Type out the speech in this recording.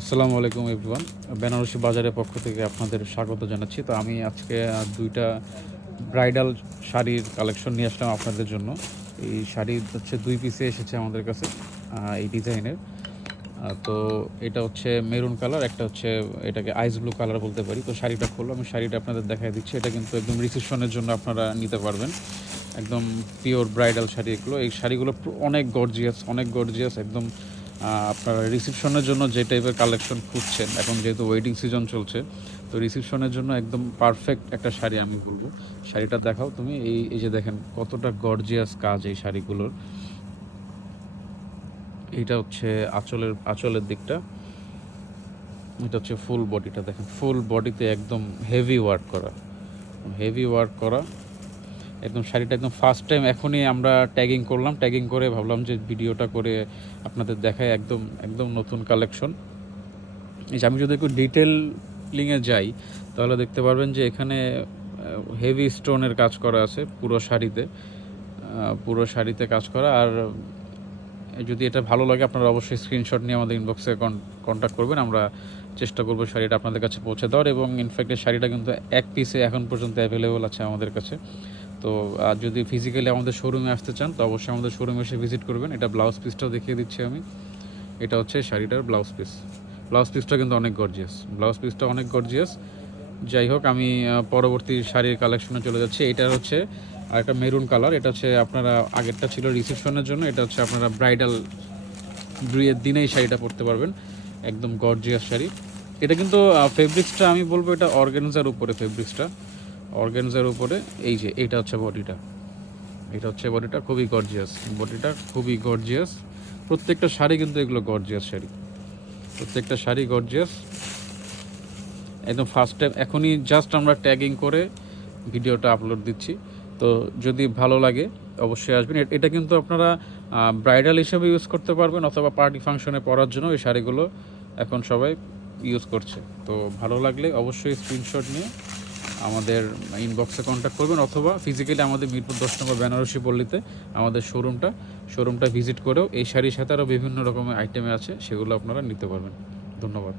আসসালামু আলাইকুম এভরিওয়ান। বেনারসি বাজারের পক্ষ থেকে আপনাদের স্বাগত জানাচ্ছি। তো আমি আজকে ২ টা ব্রাইডাল শাড়ির কালেকশন নিয়ে আসলাম আপনাদের জন্য। এই শাড়ি হচ্ছে ২ পিসে এসেছে আমাদের কাছে এই ডিজাইনের। তো এটা হচ্ছে মেরুন কালার, একটা হচ্ছে এটাকে আইস ব্লু কালার বলতে পারি। তো শাড়িটা খুললাম, আমি শাড়িটা আপনাদের দেখায় দিচ্ছি। এটা কিন্তু একদম রিসেপশনের জন্য আপনারা নিতে পারবেন। একদম পিওর ব্রাইডাল শাড়ি এগুলো। এই শাড়িগুলো অনেক গর্জিয়াস একদম। আপনারা রিসেপশনের জন্য যে টাইপের কালেকশন খুঁজছেন, এখন যেহেতু ওয়েডিং সিজন চলছে, তো রিসেপশনের জন্য একদম পারফেক্ট একটা শাড়ি আমি বলবো। শাড়িটা দেখাও তুমি। এই যে দেখেন কতটা গর্জিয়াস কাজ এই শাড়িগুলোর। এইটা হচ্ছে আঁচলের দিকটা। এটা হচ্ছে ফুল বডিটা, দেখেন ফুল বডিতে একদম হেভি ওয়ার্ক করা একদম। শাড়িটা একদম ফার্স্ট টাইম এখনই আমরা ট্যাগিং করলাম, ট্যাগিং করে ভাবলাম যে ভিডিওটা করে আপনাদের দেখায়। একদম একদম নতুন কালেকশন। এই যে আমি যদি একটু ডিটেলিংয়ে যাই তাহলে দেখতে পারবেন যে এখানে হেভি স্টোনের কাজ করা আছে পুরো শাড়িতে কাজ করা। আর যদি এটা ভালো লাগে আপনারা অবশ্যই স্ক্রিনশট নিয়ে আমাদের ইনবক্সে কন্ট্যাক্ট করবেন। আমরা চেষ্টা করবো শাড়িটা আপনাদের কাছে পৌঁছে দেওয়ার। এবং ইনফ্যাক্ট এই শাড়িটা কিন্তু এক পিসে এখন পর্যন্ত অ্যাভেলেবল আছে আমাদের কাছে। তো যদি ফিজিক্যালি আমাদের শোরুমে আসতে চান তো অবশ্যই আমাদের শোরুমে এসে ভিজিট করবেন। এটা ব্লাউজ পিসটাও দেখিয়ে দিচ্ছি আমি। এটা হচ্ছে শাড়িটার ব্লাউজ পিসটা কিন্তু অনেক গর্জিয়াস। যাই হোক, আমি পরবর্তী শাড়ির কালেকশনে চলে যাচ্ছি। এটার হচ্ছে আরেকটা মেরুন কালার। এটা হচ্ছে আপনারা, আগেরটা ছিল রিসেপশনের জন্য, এটা হচ্ছে আপনারা ব্রাইডাল বিয়ের দিনেই শাড়িটা পরতে পারবেন। একদম গর্জিয়াস শাড়ি। এটা কিন্তু ফেব্রিক্সটা আমি বলবো এটা অর্গানজার উপরে। এই যে এটা হচ্ছে বডিটা খুবই গর্জিয়াস। প্রত্যেকটা শাড়ি কিন্তু এগুলো প্রত্যেকটা শাড়ি গর্জিয়াস একদম। ফার্স্ট টাইম এখনই জাস্ট আমরা ট্যাগিং করে ভিডিওটা আপলোড দিচ্ছি। তো যদি ভালো লাগে অবশ্যই আসবেন। এটা কিন্তু আপনারা ব্রাইডাল হিসেবে ইউজ করতে পারবেন, অথবা পার্টি ফাংশনে পরার জন্য এই শাড়িগুলো এখন সবাই ইউজ করছে। তো ভালো লাগলে অবশ্যই স্ক্রিনশট নিয়ে আমাদের ইনবক্সে কন্ট্যাক্ট করবেন, অথবা ফিজিক্যালি আমাদের মিরপুর 10 নম্বর বেনারসি পল্লীতে আমাদের শোরুমটা ভিজিট করেও এই শাড়ির সাথে আরও বিভিন্ন রকমের আইটেমে আছে, সেগুলো আপনারা নিতে পারবেন। ধন্যবাদ।